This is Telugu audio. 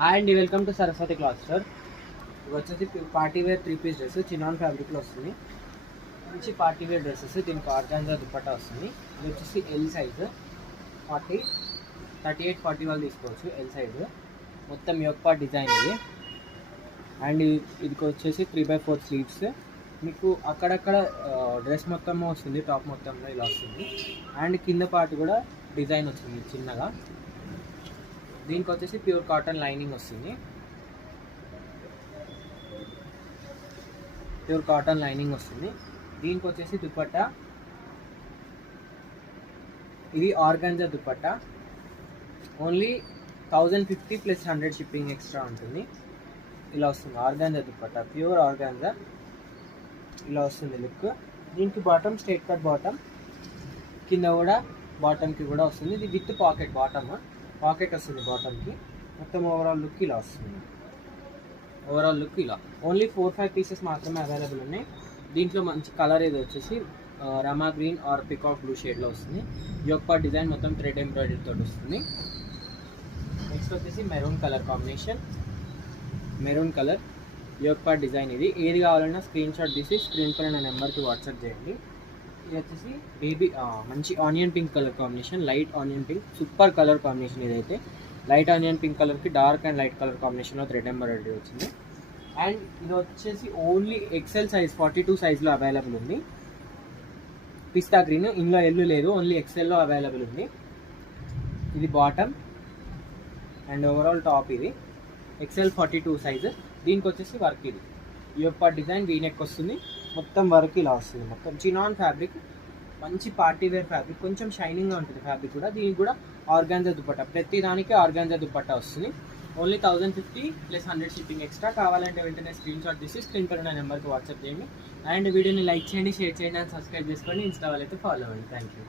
హాయ్ అండి, welcome to Saraswati cloth store. ఇది వచ్చేసి party wear 3 piece dress chinon ఫ్యాబ్రిక్లో వస్తుంది. మంచి పార్టీ వేర్ డ్రెస్సెస్. దీనికి ఆర్గాన్జా దుపట్టా వస్తుంది. ఇది వచ్చేసి ఎల్ సైజు 40, 38, 40 వాళ్ళు తీసుకోవచ్చు. ఎల్ సైజు మొత్తం యోక్ డిజైన్ ఇది. అండ్ ఇది వచ్చేసి 3/4 స్లీవ్స్. మీకు అక్కడక్కడ డ్రెస్ మొత్తం వస్తుంది, టాప్ మొత్తంలో ఇలా వస్తుంది. అండ్ కింద పార్ట్ కూడా డిజైన్ వస్తుంది చిన్నగా. దీనికి వచ్చేసి ప్యూర్ కాటన్ లైనింగ్ వస్తుంది. దీనికి వచ్చేసి దుపట్టా, ఇది organza dupatta. Only 1050 plus 100 shipping extra ఉంటుంది. ఇలా వస్తుంది ఆర్గాన్జా దుపట్టా, ప్యూర్ ఆర్గాన్జా. ఇలా వస్తుంది లుక్. దీనికి బాటమ్ స్ట్రైట్ కట్ బాటమ్, కింద కూడా బాటమ్కి కూడా వస్తుంది. ఇది విత్ పాకెట్ వస్తుంది బాటమ్కి. మొత్తం ఓవరాల్ లుక్ ఇలా వస్తుంది. ఓన్లీ 4-5 పీసెస్ మాత్రమే అవైలబుల్ ఉన్నాయి. దీంట్లో మంచి కలర్ ఇది వచ్చేసి రమా గ్రీన్ ఆర్ పికాక్ బ్లూ షేడ్లో వస్తుంది. యోక్ డిజైన్ మొత్తం థ్రెడ్ ఎంబ్రాయిడరీ తోటి వస్తుంది. నెక్స్ట్ వచ్చేసి మెరూన్ కలర్ యోక్ డిజైన్. ఇది ఏది కావాలన్నా స్క్రీన్ షాట్ తీసి స్క్రీన్ పైన నా నెంబర్కి వాట్సాప్ చేయండి. ఇది వచ్చేసి బేబీ మంచి onion pink colour combination, light onion pink, super colour combination. ఇదైతే లైట్ ఆనియన్ పింక్ కలర్కి డార్క్ అండ్ లైట్ కలర్ కాంబినేషన్లో థ్రెడ్ ఎంబ్రాయిడరీ వచ్చింది. అండ్ ఇది వచ్చేసి ఓన్లీ ఎక్సెల్ సైజ్ 42 సైజ్లో అవైలబుల్ ఉంది. పిస్తా గ్రీన్, ఇందులో ఎల్లు లేదు, ఓన్లీ ఎక్సెల్లో అవైలబుల్ ఉంది. ఇది బాటమ్ అండ్ ఓవరాల్ టాప్. ఇది ఎక్సెల్ 42 సైజు. దీనికి వచ్చేసి వర్క్. ఇది యోక్ డిజైన్ వీనెక్ వస్తుంది. మొత్తం వర్క్ ఇలా వస్తుంది. మొత్తం చినాన్ ఫ్యాబ్రిక్, మంచి పార్టీ వేర్ ఫ్యాబ్రిక్, కొంచెం షైనింగ్గా ఉంటుంది ఫ్యాబ్రిక్ కూడా. దీనికి కూడా ఆర్గాన్జా దుపట్టా, ప్రతి దానికి ఆర్గాన్జా దుపట్టా వస్తుంది. Only 1050 plus 100 shipping extra. కావాలంటే వెంటనే స్క్రీన్ షాట్ తీసి స్క్రీన్ పైన నెంబర్కి వాట్సాప్ చేయండి. అండ్ వీడియోని లైక్ చేయండి, షేర్ చేయండి అండ్ సబ్స్క్రైబ్ చేసుకోండి. ఇన్స్టా వాళ్ళైతే ఫాలో అవ్వండి. Thank you.